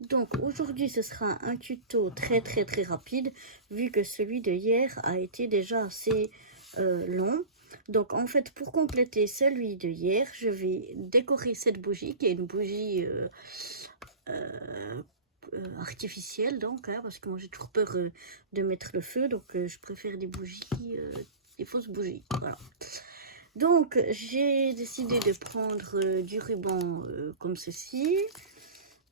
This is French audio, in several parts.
Donc aujourd'hui ce sera un tuto très rapide vu que celui de hier a été déjà assez long. Donc en fait pour compléter celui de hier je vais décorer cette bougie qui est une bougie artificielle donc parce que moi j'ai toujours peur de mettre le feu, donc je préfère des bougies, des fausses bougies, voilà. Donc j'ai décidé de prendre du ruban comme ceci,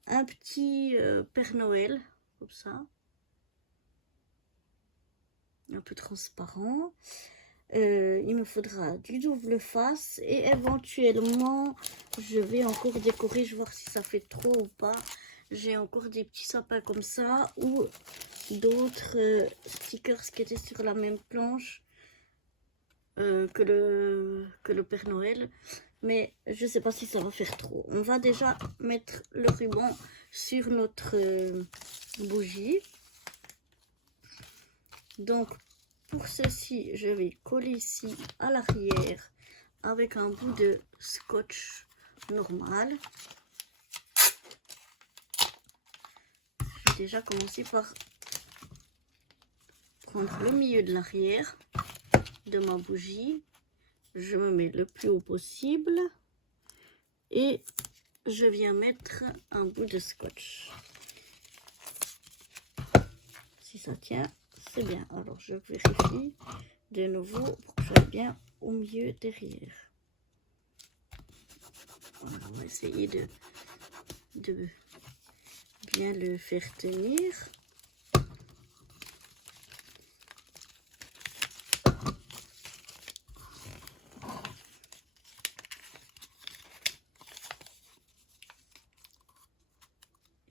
un petit Père Noël comme ça, un peu transparent. Il me faudra du double face et éventuellement je vais encore décorer, je vais voir si ça fait trop ou pas. J'ai encore des petits sapins comme ça ou d'autres stickers qui étaient sur la même planche que le Père Noël, mais je sais pas si ça va faire trop. On va déjà mettre le ruban sur notre bougie. Donc pour ceci je vais coller ici à l'arrière avec un bout de scotch normal. Je vais déjà commencer par prendre le milieu de l'arrière de ma bougie, je me mets le plus haut possible et je viens mettre un bout de scotch. Si ça tient, c'est bien. Alors je vérifie de nouveau pour que je sois bien au milieu derrière. Voilà, on va essayer de bien le faire tenir.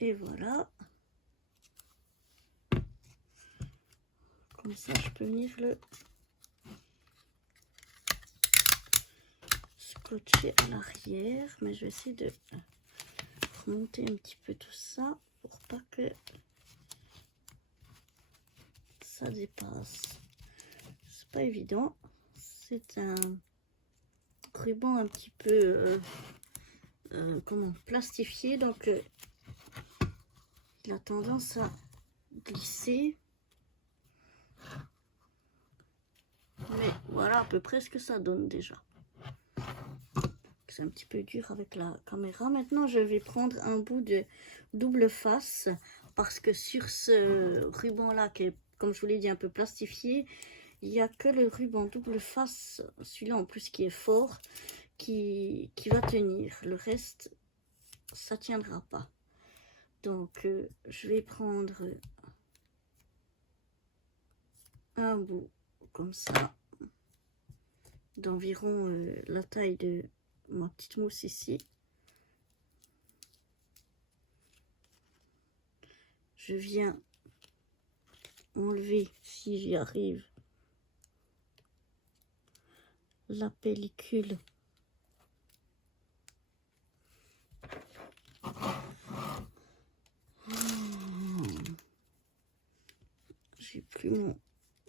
Et voilà. Comme ça, je peux venir le scotcher à l'arrière. Mais je vais essayer de remonter un petit peu tout ça pour pas que ça dépasse. C'est pas évident. C'est un ruban un petit peu comment plastifié, donc il a tendance à glisser. Mais voilà à peu près ce que ça donne déjà. C'est un petit peu dur avec la caméra. Maintenant je vais prendre un bout de double face parce que sur ce ruban là qui est, comme je vous l'ai dit, un peu plastifié, il n'y a que le ruban double face, celui-là en plus qui est fort, qui va tenir. Le reste ça tiendra pas. Donc je vais prendre un bout comme ça, d'environ la taille de ma petite mousse ici. Je viens enlever, si j'y arrive, la pellicule j'ai plus mon,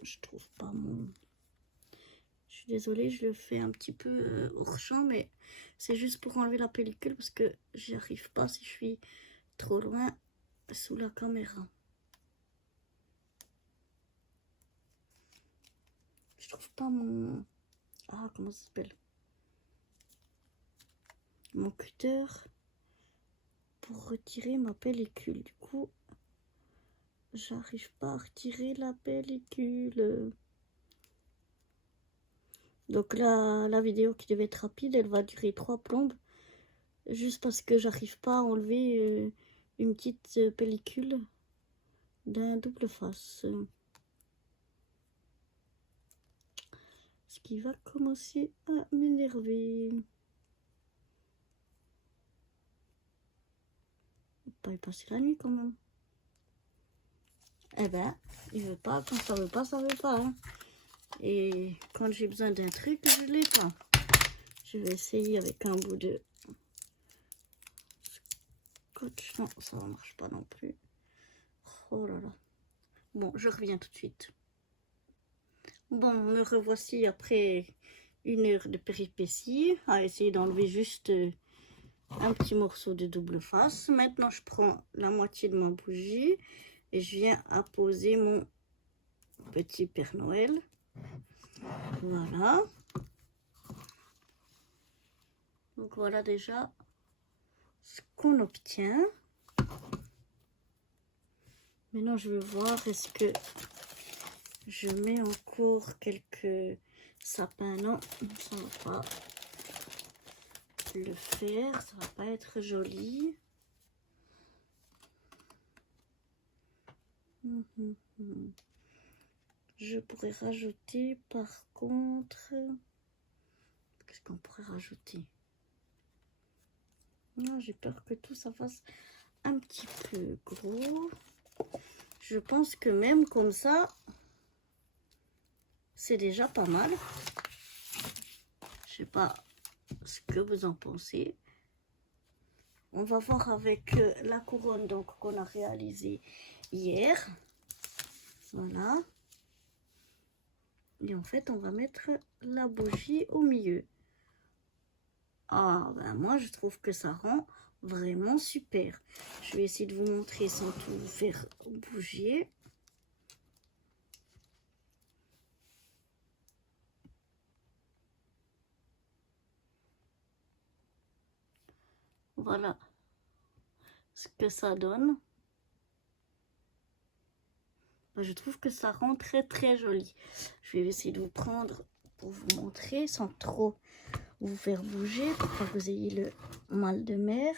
je trouve pas mon, je suis désolée, je le fais un petit peu hors champ, mais c'est juste pour enlever la pellicule parce que j'y arrive pas si je suis trop loin sous la caméra. Je trouve pas mon, ah comment ça s'appelle, mon cutter pour retirer ma pellicule. Du coup j'arrive pas à retirer la pellicule. Donc la vidéo qui devait être rapide, elle va durer 3 plombes. Juste parce que j'arrive pas à enlever une petite pellicule d'un double face. Ce qui va commencer à m'énerver. On peut pas y passer la nuit quand même. Eh ben, il veut pas, quand ça veut pas, ça veut pas. Hein. Et quand j'ai besoin d'un truc, je l'ai pas. Je vais essayer avec un bout de scotch. Non, ça ne marche pas non plus. Oh là là. Bon, je reviens tout de suite. Bon, me revoici après 1 heure de péripéties à essayer d'enlever juste un petit morceau de double face. Maintenant, je prends la moitié de ma bougie et je viens apposer mon petit Père Noël. Voilà. Donc voilà déjà ce qu'on obtient. Maintenant, je vais voir, est-ce que je mets encore quelques sapins? Non, ça va pas le faire, ça va pas être joli. Je pourrais rajouter par contre, qu'est-ce qu'on pourrait rajouter? Non, j'ai peur que tout ça fasse un petit peu gros. Je pense que même comme ça, c'est déjà pas mal. Je sais pas ce que vous en pensez. On va voir avec la couronne donc qu'on a réalisée hier. Voilà. Et en fait, on va mettre la bougie au milieu. Ah, ben moi, je trouve que ça rend vraiment super. Je vais essayer de vous montrer sans tout vous faire bouger. Voilà ce que ça donne. Je trouve que ça rend très joli. Je vais essayer de vous prendre pour vous montrer sans trop vous faire bouger pour pas que vous ayez le mal de mer.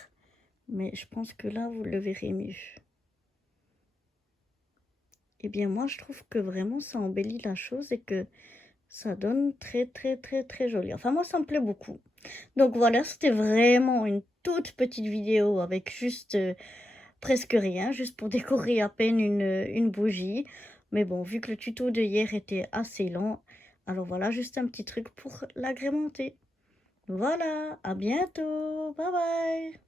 Mais je pense que là, vous le verrez mieux. Eh bien, moi, je trouve que vraiment, ça embellit la chose et que ça donne très joli. Enfin, moi, ça me plaît beaucoup. Donc voilà, c'était vraiment une toute petite vidéo avec juste presque rien, juste pour décorer à peine une bougie. Mais bon, vu que le tuto de hier était assez lent, alors voilà, juste un petit truc pour l'agrémenter. Voilà, à bientôt, bye bye.